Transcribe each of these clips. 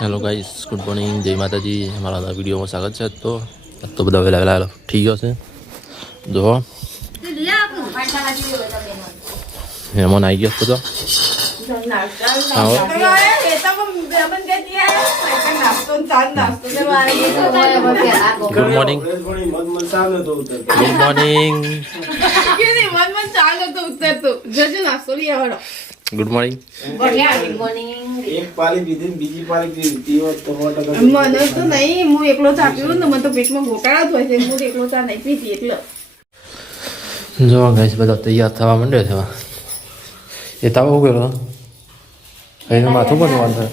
Hello guys, good morning, जय माता जी। हमारा वीडियो में स्वागत है। तो બધા વેલા વેલા ઠીક હશે જો મહેમાન આવી ગયો બધો good morning good morning good morning એક પાલી પીધી ને બીજી પાલી પીધી હોત તો હોટ હતો. મને તો નહીં, હું એકલો ચા પીવું ને મને તો પેટમાં ગોટાળા થાય છે. હું એકલો ચા નહીં પીતી એટલે જો ગાઈસ બધા તૈયાર થવા માંડ્યો છે. એ તાવ શું કર્યો એનું માથું બનવાનું છે.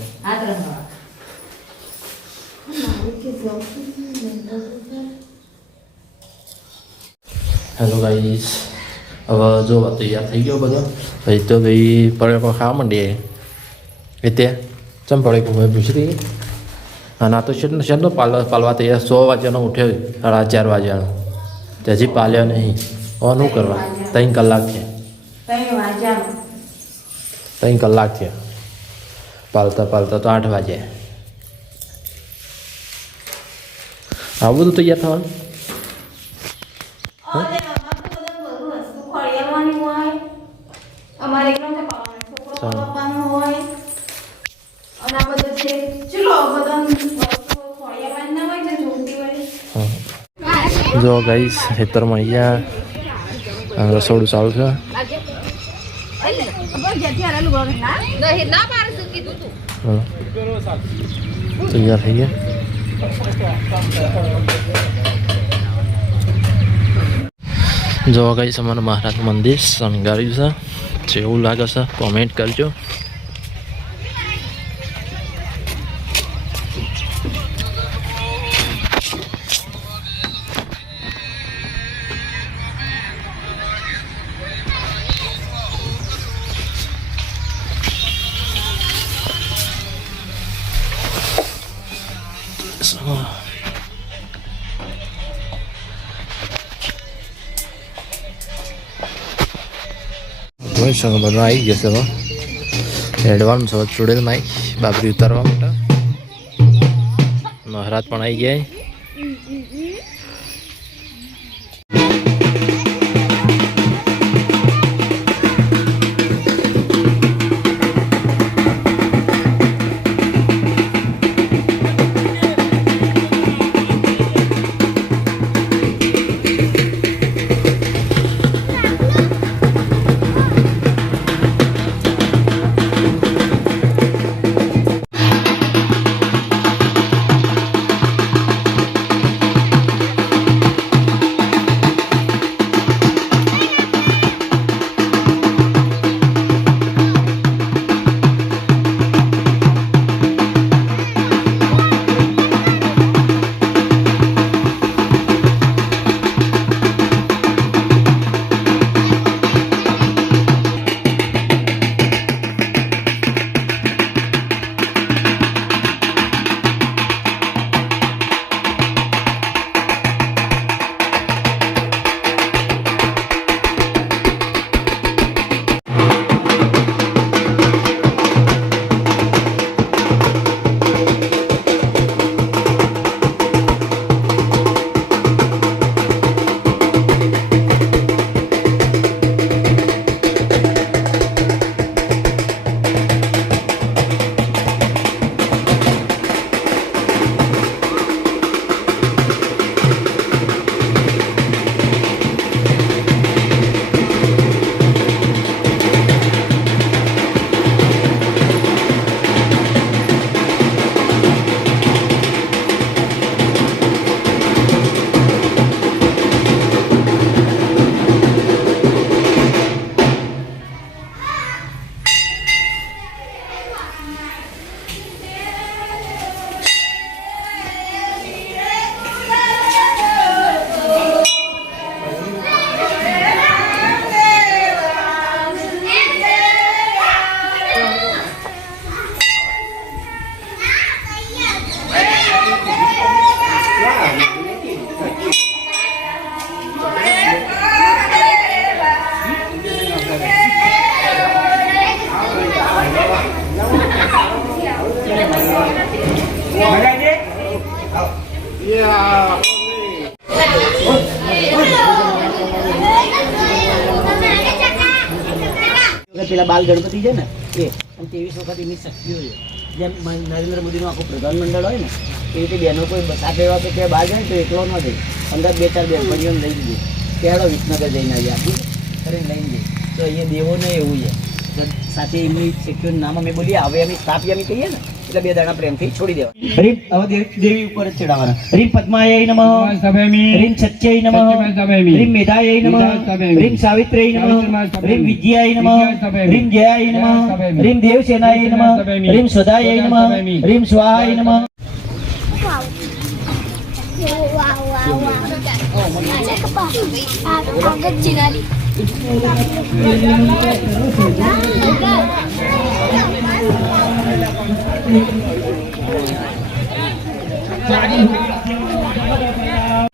હેલો ગાઈસ, હવે જો તૈયાર થઈ ગયો બધો. ભાઈ તો ભાઈ પડે ખાવા માંડીએ. એટલે ચમ પડે કોઈ પૂછરી અને આ તો શેનો પાલવા તૈયાર 100 વાગ્યાનો ઉઠ્યો, 4:30 વાગ્યાનો હજી પાલ્યો નહીં. શું કરવા? 3 કલાક થયા. 3 કલાક થયા પાલતા પાલતા તો 8 વાગ્યા. આવું બધું તૈયાર થવાનું. અમારે એકલો ને છોકરો પપ્પાનો હોય અને આ બધું છે. ચલો બધા વસ્તુ ખોળિયામાં ના હોય ને જોતી હોય. જો ગાઈસ ખેતરમાં અહીંયા રસોડું ચાલુ છે. તૈયાર થઈ ગયા. જો ગાઈસ અમારું મહારાજનું મંદિર શણગાર્યું છે. જેવું લાગે છે કોમેન્ટ કરજો. બધું આવી જશે. હવે એડવાનું છે ચૂડેલ માઈ બાબરી ઉતારવા માટે. મહારાજ પણ આવી જાય. પેલા બાલ ગણપતિ છે ને એ 23 વખત એની શક્તિઓ છે. જેમ નરેન્દ્ર મોદીનું આખું પ્રધાનમંડળ હોય ને એ રીતે બેનો કોઈ સાથે એવા કે બહાર જાય ને તો એકલો ન થઈ અંદર 2-4 બેનપણીઓને લઈ જઈએ કેળો વિસનગર જઈને આવી આપી કરીને લઈને જઈએ તો અહીંયા દેવોને એવું છે સાથે એમની શક્તિઓનું નામ અમે બોલીએ હવે અમે સ્થાપી અમે કહીએ ને એટલે 2 દાણા પ્રેમથી છોડી દેવા. રીમ હવે દેવી ઉપર જ ચડાવવાના. રીમ પદ્માય નમઃ, રીમ સત્યય નમઃ, રીમ મેધાય નમઃ, રીમ સાવિત્ર્ય નમઃ, રીમ વિદ્યાય નમઃ, રીમ જયાય નમઃ, રીમ દેવસેનાય નમઃ, રીમ સ્વધાય નમઃ, રીમ સ્વાહાય નમઃ.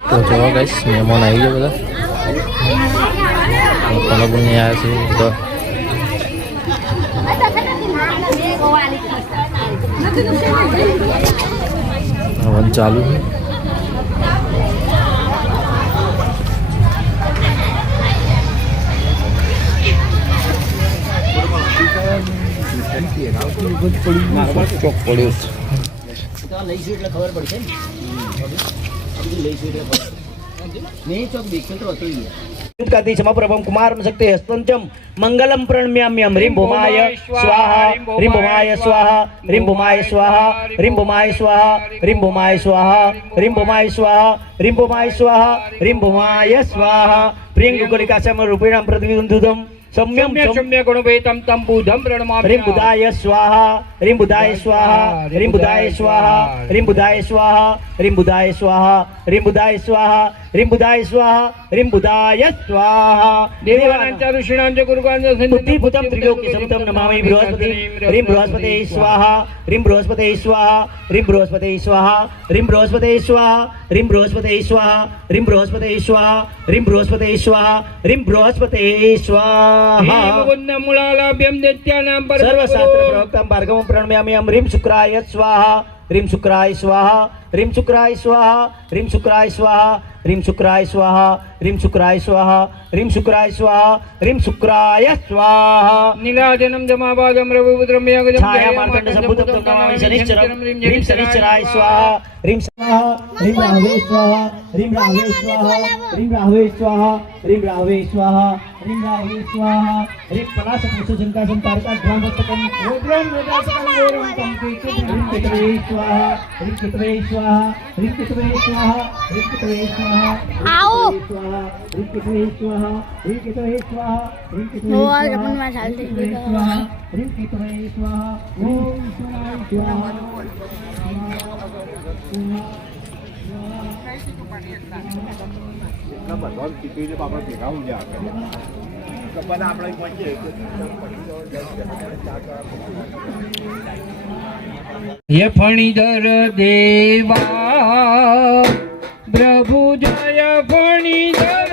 તો જો ગાઈસ મહેમાન આવી ગયા બધા કોનાબુની આવ્યા છે તો હવન ચાલુ છે. ચોક પડ્યું તો લઈશું એટલે ખબર પડશે ને લઈશું એટલે નહીં ચોક દેખ્યું તો હતું કાતિ સમપ્રભમ કુમારમ શક્તિ હસ્તંચમ મંગલમ પ્રણમ્યામ્યમ રીમ ભૂમાય સ્વાહા રીમ ભૂમાય સ્વાહા રીમ ભૂમાય સ્વાહા રીમ ભૂમાય સ્વાહા રીમ ભૂમાય સ્વાહા રીમ ભૂમાય સ્વાહા રીમ ભૂમાય સ્વાહા રીમ ભૂમાય સ્વાહા પ્રિયં ગુકલિકાસમ રૂપેણામ પ્રતિવિદુદમ सम्यम सम्य गुणवेतम तम बुद्धम प्रणमामि. ह्रीं बुधाय स्वाहा, ह्रीं बुधाय स्वाहा, ह्रीं बुधाय स्वाहा, ह्रीं बुधाय स्वाहा, ह्रीं बुधाय स्वाहा, ह्रीं बुधाय स्वाहा, ह्रीं बुधाय स्वाहा, ह्रीं बुधाय स्वाहा. देवानांच ऋषीणांच गुरुगांच बुद्धिभूतं त्रिलोक्यसमतं नमामि बृहस्पति. ह्रीं बृहस्पते स्वाहा, ह्रीं बृहस्पते स्वाहा, ह्रीं बृहस्पते स्वाहा, ह्रीं बृहस्पते स्वाहा, ह्रीं बृहस्पते स्वाहा, ह्रीं बृहस्पते स्वाहा, ह्रीं बृहस्पते स्वाहा, ह्रीं बृहस्पते स्वाहा. सर्वशास्त्र प्रवक्तं भार्गवं प्रणम्यामि. ह्रीं शुक्राय स्वाहा, ह्रीं शुक्राय स्वाहा, ह्रीं शुक्राय स्वाहा, ह्रीं शुक्राय स्वाहा, ह्रीं शुक्राय स्वाहा, ह्रीं शुक्राय स्वाहा, ह्रीं शुक्राय स्वाहा, ह्रीं शुक्राय स्वाहा. नीलाजनं जमावागं रविपुत्रं यागजं छाया मार्तण्ड संभूतं नमामि शनिश्चरं. ह्रीं शनिश्चराय स्वाहा, ह्रीं स्वाहा, ह्रीं राहवे स्वाहा, ह्रीं राहवे स्वाहा, ह्रीं राहवे स्वाहा, ह्रीं राहवे स्वाहा, ह्रीं राहवे स्वाहा. ह्रीं पलाशपुष्पशङ्काशं तारकाध्वान्तकं रुद्रं वेदासकं वेरं कंकेतं. ह्रीं पितवे स्वाहा, ह्रीं पितवे स्वाहा, ह्रीं पितवे स्वाहा, ह्रीं पितवे स्वाहा. आओ स्वाहा, ह्रीं पितवे स्वाहा, ह्रीं पितवे स्वाहा, ह्रीं पितवे स्वाहा, ह्रीं पितवे स्वाहा. ओम स्वाहा स्वाहा. ये फणीधर देवा प्रभु जय फणीधर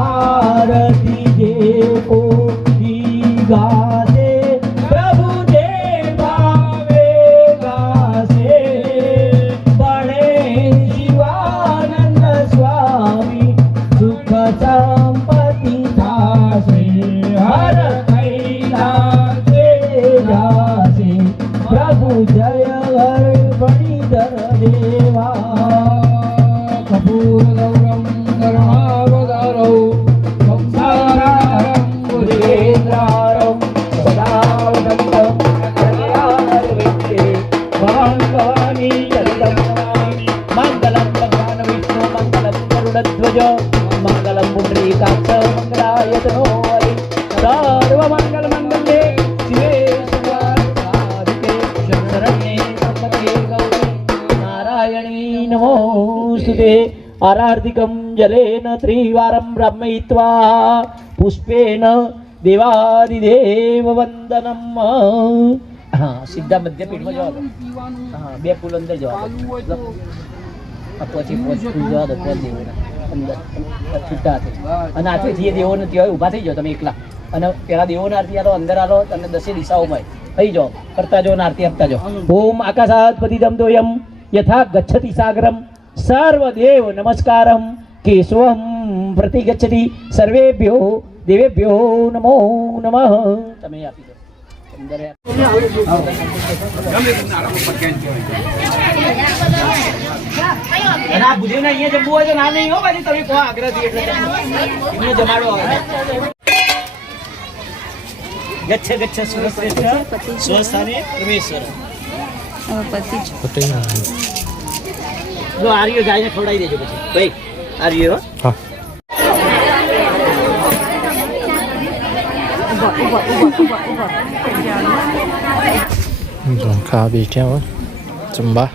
आरती जे कोटी गासे प्रभु देवा गासे बड़े शिवानंद स्वामी सुख संपत्ति दासे हर कैलासे जासे प्रभु जय हर फणीधर देवा कपूर गौरम करुणावतारौ संसारहरं मुरेन्द्रारं सदा वदन्तं कल्याणविद्ये भवानी चरितं मङ्गलं भगवान् विष्णु मङ्गलं गरुडध्वज मङ्गलं पुण्डरीकाक्ष मङ्गलायतनो हरि सर्वमङ्गलमङ्गले शिवे सर्वार्थे शरण्ये त्र्यम्बके गौरी नारायणी नमोस्तुते आरार्तिकं जलेन त्रिवारं ब्रह्मयित्वा पुष्पेण देवादिदेव वंदनम हाँ सीधा मध्य पीठ में जवा दो हाँ बे फूल अंदर जवा दो પછી ફૂલ જવા દો ફૂલ દેવોના અંદર છૂટા હાથે અને હાથે જે દેવો નથી હોય ઊભા થઈ જાઓ તમે એકલા અને પેલા દેવોને આરતી આલો અંદર આલો તમને દસે દિશાઓમાં થઈ જાઓ કરતા જાઓ આરતી આપતા જાઓ ઓમ આકાશાત્પતિદમ દોયમ યથા ગચ્છતિ સાગરમ સર્વદેવ નમસ્કારમ કેશવમ પ્રતિ ગચ્છતિ સર્વેભ્યો દેવેભ્યો નમો નમઃ તમે આપી દો અંદર અને આ બુદ્ધિને અહીંયા જમવું હોય તો ના નહીં હો બાજી તમે કહો આગ્રહથી એટલે એમને જમાડો ગચ્છ ગચ્છ સુરશ્રેષ્ઠ સ્વસ્થાને પરમેશ્વર જો આર્યો ગાયને ખવડાવી દેજો પછી ભાઈ આર્યો હા જો ખાવા બેઠ્યા હોય જમવા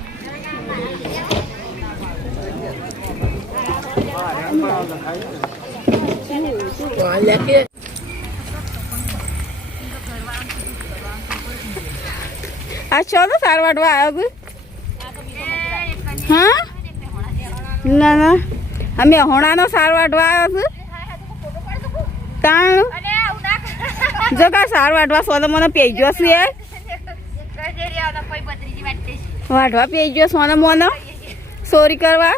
આ છો તો સાર વાટવા આવ્યો હા ના ના અમે હોણાનો સાર વાટવા આવ્યો છું તાણ જો કા સાર વાટવા સોનો મને પેઈ ગયો છે વાટવા પેઈ ગયો સોનો મોનો ચોરી કરવા